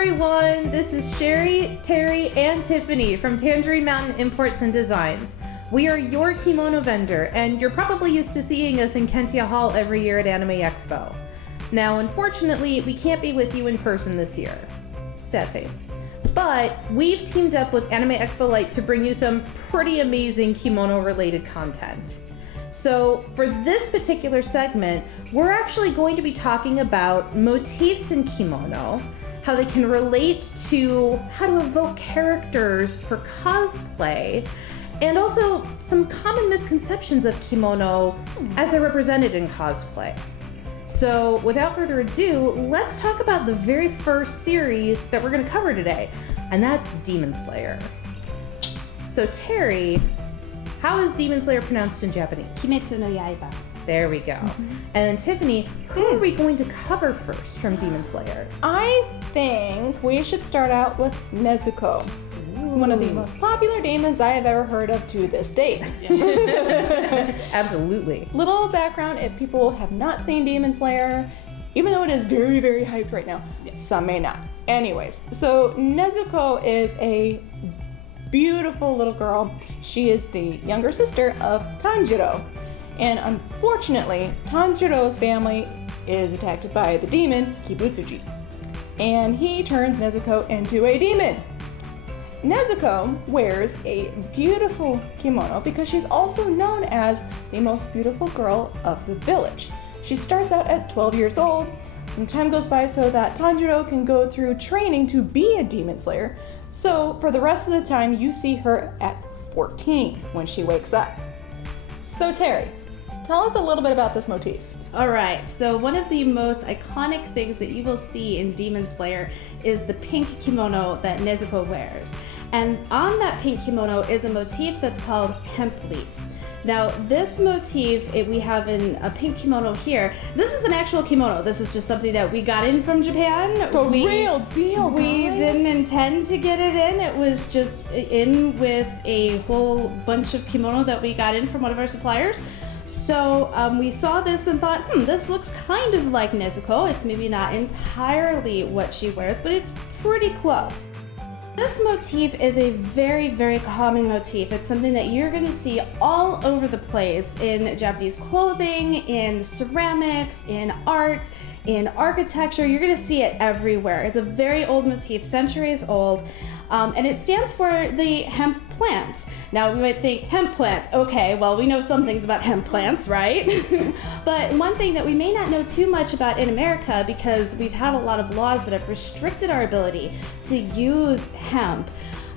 everyone, this is Sherry, Terry, and Tiffany from Tangerine Mountain Imports and Designs. We are your kimono vendor, and you're probably used to seeing us in Kentia Hall every year at Anime Expo. Now, unfortunately, we can't be with you in person this year. Sad face. But we've teamed up with Anime Expo Lite to bring you some pretty amazing kimono-related content. So for this particular segment, we're actually going to be talking about motifs in kimono, how they can relate to how to evoke characters for cosplay, and also some common misconceptions of kimono as they're represented in cosplay. So without further ado, let's talk about the very first series that we're going to cover today, and that's Demon Slayer. So Terry, how is Demon Slayer pronounced in Japanese? Kimetsu no Yaiba. There we go. And then Tiffany, who are we going to cover first from Demon Slayer? I think we should start out with Nezuko. One of the most popular demons I have ever heard of to this date. Absolutely. Little background, if people have not seen Demon Slayer, even though it is very, very hyped right now, some may not. Anyways, so Nezuko is a beautiful little girl. She is the younger sister of Tanjiro. And unfortunately, Tanjiro's family is attacked by the demon Kibutsuji. And he turns Nezuko into a demon. Nezuko wears a beautiful kimono because she's also known as the most beautiful girl of the village. She starts out at 12 years old. Some time goes by so that Tanjiro can go through training to be a demon slayer. So for the rest of the time, you see her at 14 when she wakes up. So Terry, tell us a little bit about this motif. Alright, so one of the most iconic things that you will see in Demon Slayer is the pink kimono that Nezuko wears. And on that pink kimono is a motif that's called hemp leaf. Now this motif, we have in a pink kimono here. This is an actual kimono. This is just something that we got in from Japan. The real deal, guys. We didn't intend to get it in. It was just in with a whole bunch of kimono that we got in from one of our suppliers. So we saw this and thought, this looks kind of like Nezuko. It's maybe not entirely what she wears, but it's pretty close. This motif is a very, very common motif. It's something that you're going to see all over the place in Japanese clothing, in ceramics, in art, in architecture. You're going to see it everywhere. It's a very old motif, centuries old, and it stands for the hemp plant. Now we might think, hemp plant, okay, well we know some things about hemp plants, right? But one thing that we may not know too much about in America, because we've had a lot of laws that have restricted our ability to use hemp.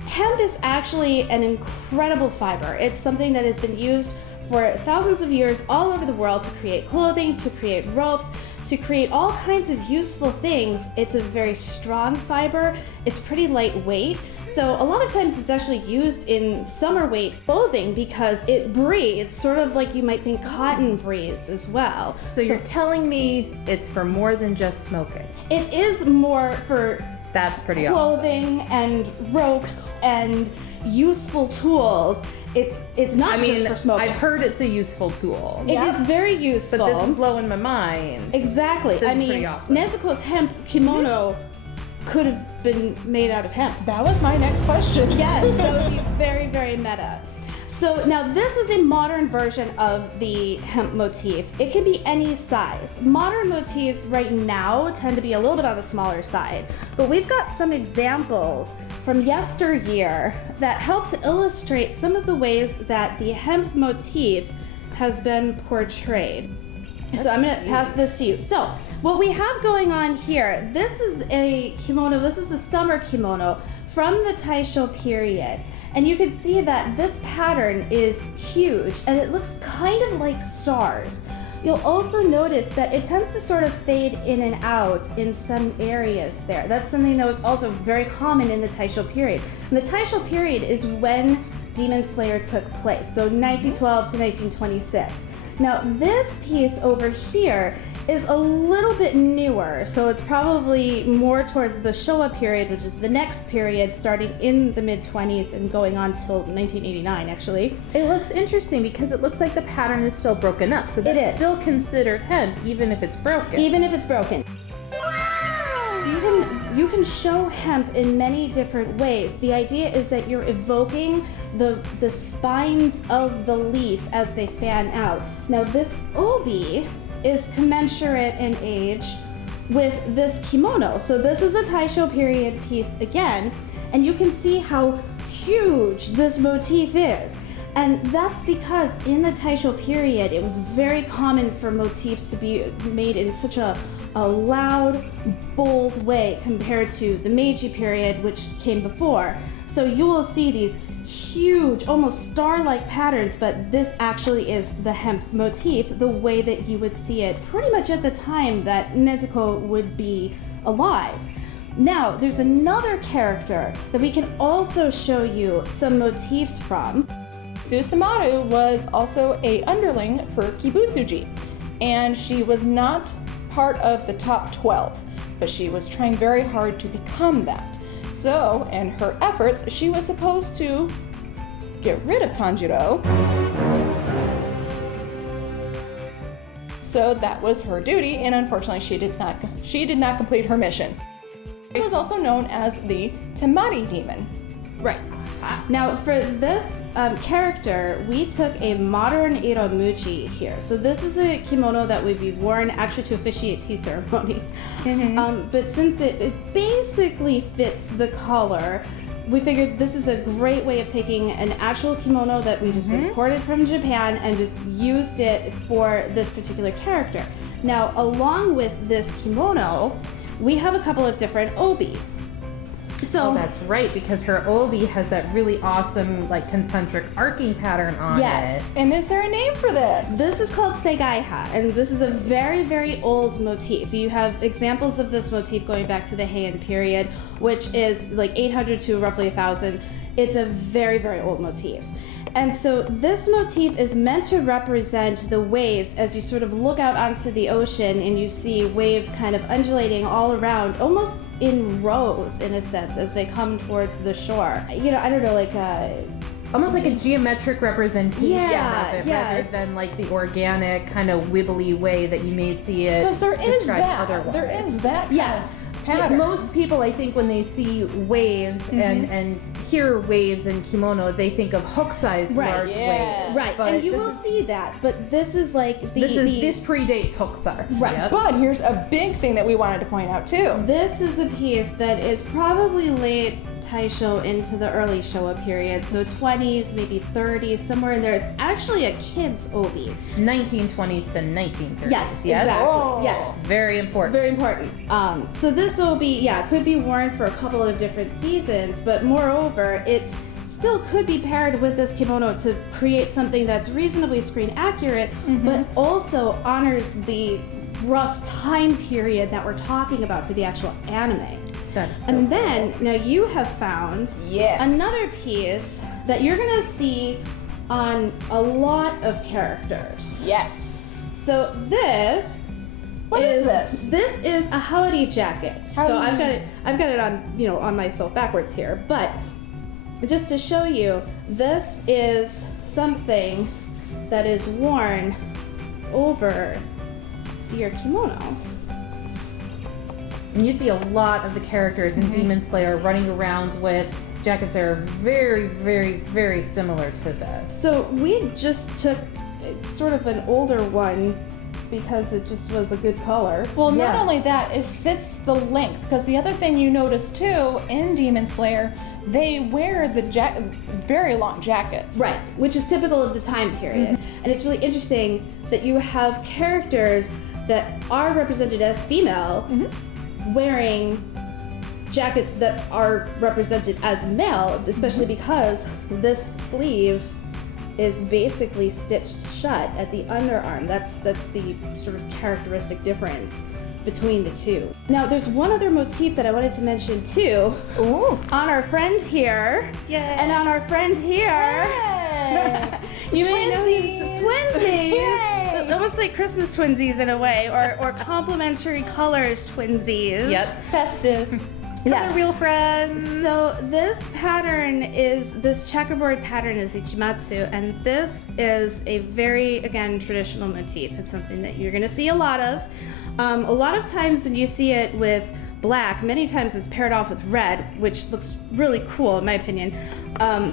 Hemp is actually an incredible fiber. It's something that has been used for thousands of years all over the world to create clothing, to create ropes, to create all kinds of useful things. It's a very strong fiber. It's pretty lightweight. So a lot of times it's actually used in summer weight clothing because it breathes, sort of like you might think cotton breathes as well. So you're telling me it's for more than just smoking? It is more for That's pretty clothing and ropes and useful tools. It's not just for smoking. I've heard it's a useful tool. It is very useful. But this is blowing my mind. Exactly. This is pretty awesome. Nezuko's hemp kimono could have been made out of hemp. That was my next question. Yes, that would be very, very meta. So now this is a modern version of the hemp motif. It can be any size. Modern motifs right now tend to be a little bit on the smaller side, but we've got some examples from yesteryear that help to illustrate some of the ways that the hemp motif has been portrayed. So I'm going to pass this to you. So what we have going on here, this is a kimono, this is a summer kimono from the Taisho period. And you can see that this pattern is huge and it looks kind of like stars. You'll also notice that it tends to sort of fade in and out in some areas there. That's something that was also very common in the Taisho period. And the Taisho period is when Demon Slayer took place, so 1912 to 1926. Now this piece over here is a little bit newer, so it's probably more towards the Showa period, which is the next period starting in the mid-20s and going on till 1989 actually. It looks interesting because it looks like the pattern is still broken up, so that's still considered hemp even if it's broken. Even if it's broken. Wow! You can you can show hemp in many different ways. The idea is that you're evoking the spines of the leaf as they fan out. Now this obi is commensurate in age with this kimono. So this is a Taisho period piece again, and you can see how huge this motif is. And that's because in the Taisho period, it was very common for motifs to be made in such a loud, bold way compared to the Meiji period, which came before. So you will see these huge, almost star-like patterns, but this actually is the hemp motif, the way that you would see it pretty much at the time that Nezuko would be alive. Now, there's another character that we can also show you some motifs from. Susumaru was also a underling for Kibutsuji, and she was not part of the top 12, but she was trying very hard to become that. So, in her efforts, she was supposed to get rid of Tanjiro. So that was her duty, and unfortunately she did not complete her mission. It was also known as the Temari demon. Right. Now, for this character, we took a modern Iramuchi here. So this is a kimono that would be worn actually to officiate tea ceremony. But since it basically fits the color, we figured this is a great way of taking an actual kimono that we just imported from Japan and just used it for this particular character. Now, along with this kimono, we have a couple of different obi. So, oh, that's right, because her obi has that really awesome, like, concentric arcing pattern on it. And is there a name for this? This is called segaiha, and this is a very, very old motif. You have examples of this motif going back to the Heian period, which is like 800 to roughly 1000. It's a very, very old motif. And so this motif is meant to represent the waves as you sort of look out onto the ocean and you see waves kind of undulating all around, almost in rows in a sense, as they come towards the shore. You know, I don't know, like almost like a geometric representation of it, yeah. rather than like the organic kind of wibbly way that you may see it Because there is described that. otherwise. There is that. Yes. Pattern. Most people, I think, when they see waves and hear waves in kimono, they think of hook-sized large waves. Right, But and you will see that, but this is like this predates hokusai. Right. Yep. But here's a big thing that we wanted to point out too. This is a piece that is probably late Taisho into the early Showa period, so 20s, maybe 30s, somewhere in there. It's actually a kid's obi. 1920s to 1930s. Yes, exactly. Oh. Yes. Very important. Very important. So this obi, could be worn for a couple of different seasons, but moreover, it still could be paired with this kimono to create something that's reasonably screen accurate, but also honors the rough time period that we're talking about for the actual anime. That is so And cool. then, now you have found another piece that you're gonna see on a lot of characters. Yes. So this What is this? This is a haori jacket. So I've got it on, on myself backwards here, but just to show you, this is something that is worn over your kimono. And you see a lot of the characters in Demon Slayer running around with jackets that are very, very, very similar to this. So we just took sort of an older one because it just was a good color. Well, not only that, it fits the length. Because the other thing you notice too in Demon Slayer, they wear the very long jackets. Right, which is typical of the time period. And it's really interesting that you have characters that are represented as female wearing jackets that are represented as male, especially because this sleeve is basically stitched shut at the underarm. That's the sort of characteristic difference between the two. Now, there's one other motif that I wanted to mention too. Ooh. On our friend here, and on our friend here. Hey. You may know Twinsies. twinsies. Yay. Almost like Christmas twinsies in a way, or complementary colors twinsies. Yep. Festive. Yes. Real friends. So this checkerboard pattern is Ichimatsu, and this is a very, again, traditional motif. It's something that you're gonna see a lot of. A lot of times when you see it with black. Many times it's paired off with red, which looks really cool in my opinion.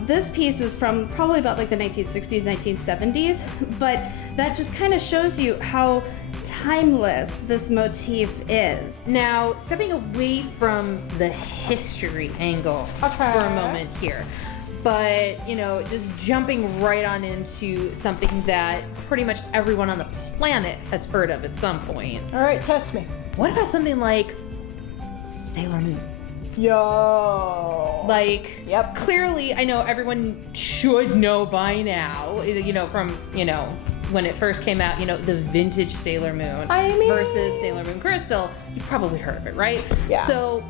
This piece is from probably about like the 1960s, 1970s, but that just kind of shows you how timeless this motif is. Now, stepping away from the history angle for a moment here, but, you know, just jumping right on into something that pretty much everyone on the planet has heard of at some point. All right, test me. What about something like Sailor Moon? Yo. Like, Yep. clearly, I know everyone should know by now, you know, from, you know, when it first came out, you know, the vintage Sailor Moon versus Sailor Moon Crystal. You've probably heard of it, right? Yeah. So,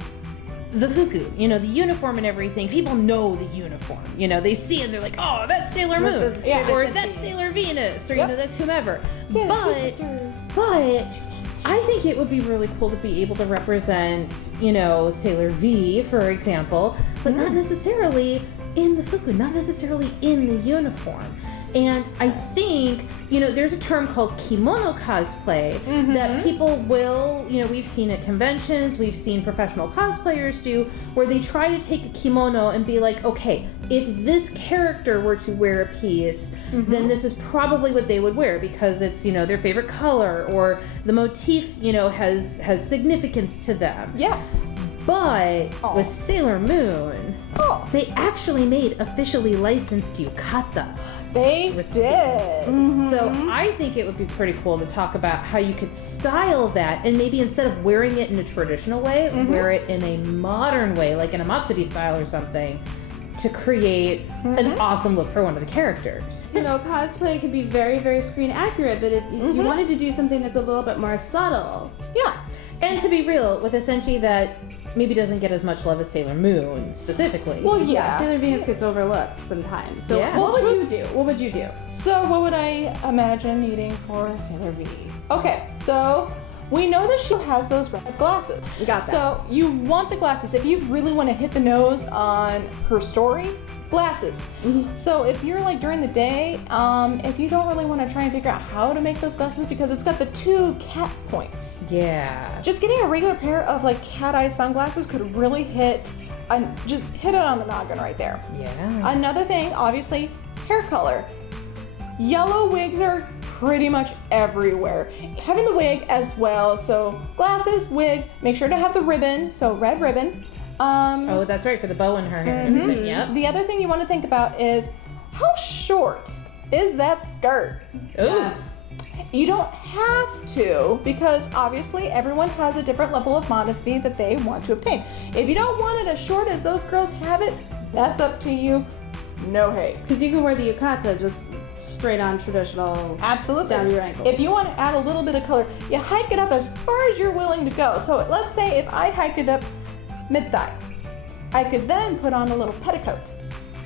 the fuku, you know, the uniform and everything, people know the uniform. You know, they see it, they're like, oh, that's Sailor Moon. Yeah. Or that's Sailor Venus. Or, Yep. you know, that's whomever. Sailor But I think it would be really cool to be able to represent, you know, Sailor V, for example, but not necessarily in the fuku, not necessarily in the uniform. And I think, you know, there's a term called kimono cosplay that people will, you know, we've seen at conventions, we've seen professional cosplayers do, where they try to take a kimono and be like, okay, if this character were to wear a piece, then this is probably what they would wear because it's, you know, their favorite color or the motif, you know, has significance to them. Yes. But with Sailor Moon, they actually made officially licensed yukata. They did. So I think it would be pretty cool to talk about how you could style that and maybe instead of wearing it in a traditional way, wear it in a modern way, like in a Matsuri style or something, to create an awesome look for one of the characters. You know, cosplay can be very, very screen accurate, but if you wanted to do something that's a little bit more subtle. Yeah. And to be real, with a Senshi that maybe doesn't get as much love as Sailor Moon specifically. Well, yeah. Sailor Venus gets overlooked sometimes. So Yeah. what would you do? What would you do? So what would I imagine needing for Sailor V? Okay, so we know that she has those red glasses. We got that. So you want the glasses. If you really want to hit the nose on her story, glasses. So if you're like during the day, if you don't really want to try and figure out how to make those glasses because it's got the 2 cat points. Yeah. Just getting a regular pair of like cat eye sunglasses could really hit it on the noggin right there. Yeah. Another thing, obviously, hair color. Yellow wigs are pretty much everywhere. Having the wig as well, so glasses, wig, make sure to have the ribbon, so red ribbon. Oh, that's right, for the bow in her hair and everything, yep. The other thing you want to think about is how short is that skirt? Ooh. You don't have to, because obviously everyone has a different level of modesty that they want to obtain. If you don't want it as short as those girls have it, that's up to you. No hate. Because you can wear the yukata just straight on traditional. Absolutely. Down your ankles. If you want to add a little bit of color, you hike it up as far as you're willing to go. So let's say if I hike it up mid-thigh, I could then put on a little petticoat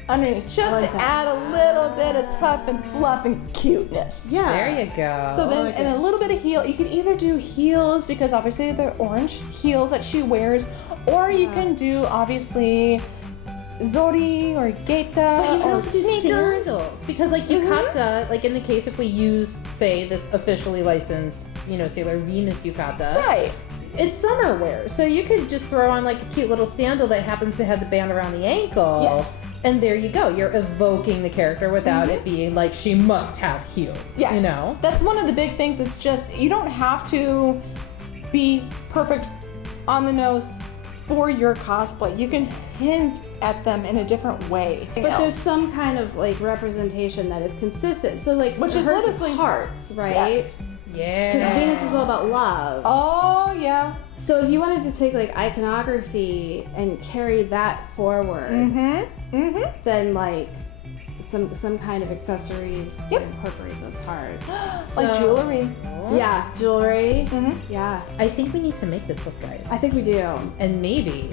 underneath just to add a little bit of tough and fluff and cuteness. Yeah. There you go. So then, and a little bit of heel. You can either do heels because obviously they're orange heels that she wears, or you can do obviously zori or But you geika can or also do sneakers. sandals. Because like yukata, like in the case if we use, say, this officially licensed, you know, Sailor Venus yukata. Right. It's summer wear, so you could just throw on like a cute little sandal that happens to have the band around the ankle. Yes. And there you go. You're evoking the character without it being like she must have heels. Yeah. You know? That's one of the big things. It's just, you don't have to be perfect on the nose for your cosplay. You can hint at them in a different way. But there's some kind of like representation that is consistent. So like, Which is hers honestly- hearts, right? Yes. Yeah. Because Venus is all about love. Oh, yeah. So if you wanted to take like iconography and carry that forward, then like some kind of accessories that incorporate those hearts. Like jewelry. Yeah, jewelry. Yeah, I think we need to make this look, guys. I think we do. And maybe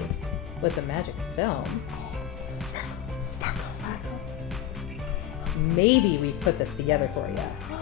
with the magic of film, Sparkles. maybe we put this together for you.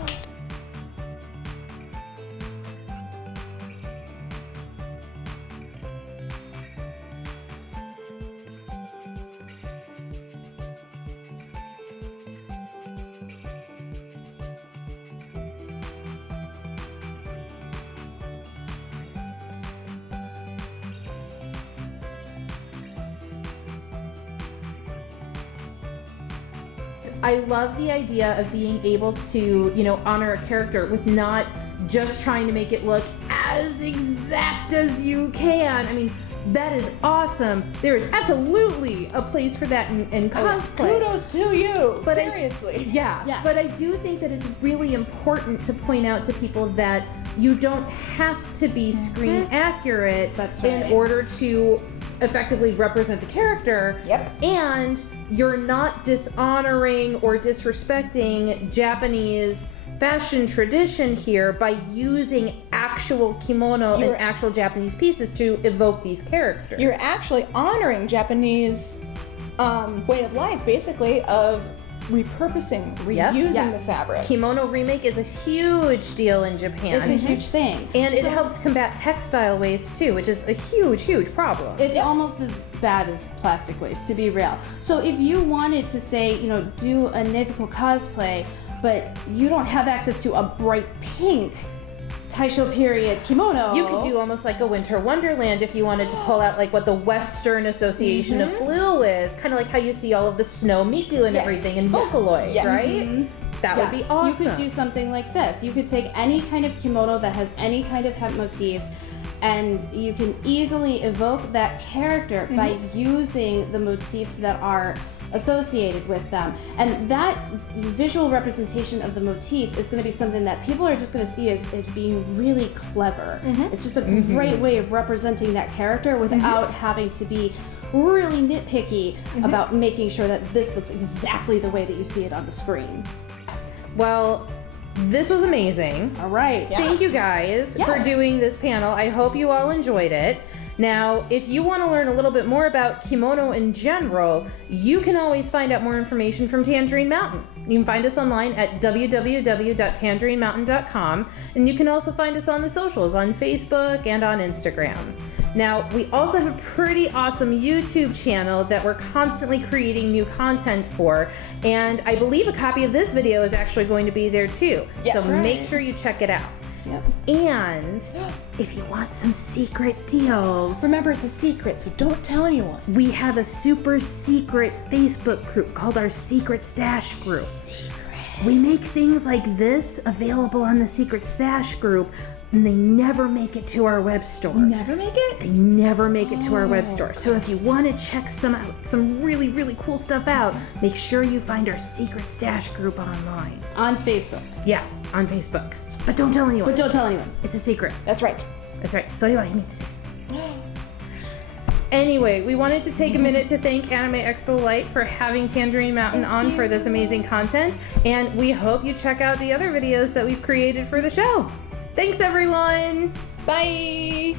I love the idea of being able to, honor a character with not just trying to make it look as exact as you can. I mean, that is awesome. There is absolutely a place for that in cosplay. Kudos to you. But seriously. Yes. But I do think that it's really important to point out to people that you don't have to be screen accurate in order to effectively represent the character. Yep. And you're not dishonoring or disrespecting Japanese fashion tradition here by using actual kimono and actual Japanese pieces to evoke these characters. You're actually honoring Japanese way of life, basically, of repurposing, reusing the fabrics. Kimono remake is a huge deal in Japan. It's a huge thing. And it helps combat textile waste too, which is a huge, huge problem. It's almost as bad as plastic waste, to be real. So if you wanted to say, do a Nezuko cosplay, but you don't have access to a bright pink Taisho period kimono. You could do almost like a Winter Wonderland if you wanted to pull out like what the Western Association of Blue is. Kind of like how you see all of the snow miku and everything in Vocaloid, right? That would be awesome. You could do something like this. You could take any kind of kimono that has any kind of hemp motif, and you can easily evoke that character by using the motifs that are associated with them. And that visual representation of the motif is going to be something that people are just going to see as being really clever. It's just a great way of representing that character without having to be really nitpicky about making sure that this looks exactly the way that you see it on the screen. Well, this was amazing. All right. Thank you guys for doing this panel. I hope you all enjoyed it. Now, if you want to learn a little bit more about kimono in general, you can always find out more information from Tangerine Mountain. You can find us online at www.tangerinemountain.com, and you can also find us on the socials, on Facebook and on Instagram. Now, we also have a pretty awesome YouTube channel that we're constantly creating new content for, and I believe a copy of this video is actually going to be there too. So make sure you check it out. And if you want some secret deals, remember, it's a secret, so don't tell anyone. We have a super secret Facebook group called our Secret Stash group. We make things like this available on the Secret Stash group, and they never make it to our web store. Never make it? They never make it to our web store. So if you want to check some really, really cool stuff out, make sure you find our Secret Stash group online. On Facebook. Yeah, on Facebook. But don't tell anyone. It's a secret. That's right. That's right. So anyway, Anyway, we wanted to take a minute to thank Anime Expo Lite for having Tangerine Mountain on for this amazing content, and we hope you check out the other videos that we've created for the show. Thanks, everyone! Bye!